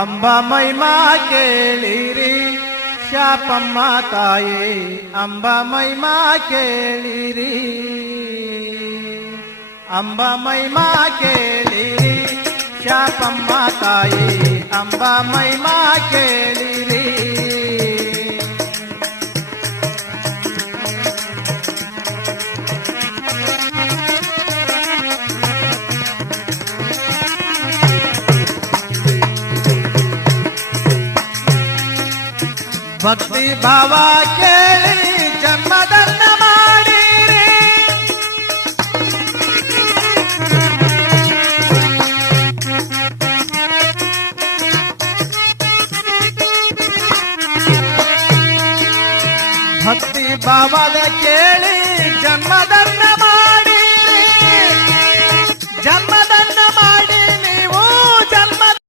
ಅಂಬಾ ಮಹಿಮಾ ಕೇಳಿರಿ ಶಾಪಮ್ಮ ತಾಯಿ ಅಂಬಾ ಮಹಿಮಾ ಕೇಳಿರಿ ಅಂಬಾ ಮಹಿಮಾ ಕೇಳಿರಿ ಶಾಪಮ್ಮ ತಾಯಿ ಅಂಬಾ ಮಹಿಮಾ ಕೇಳಿರಿ ಭಕ್ತಿ ಭಾವ ಕೇಳಿ ಜನ್ಮದನ್ನ ಮಾಡಿರಿ ಭಕ್ತಿ ಭಾವದ ಕೇಳಿ ಜನ್ಮದ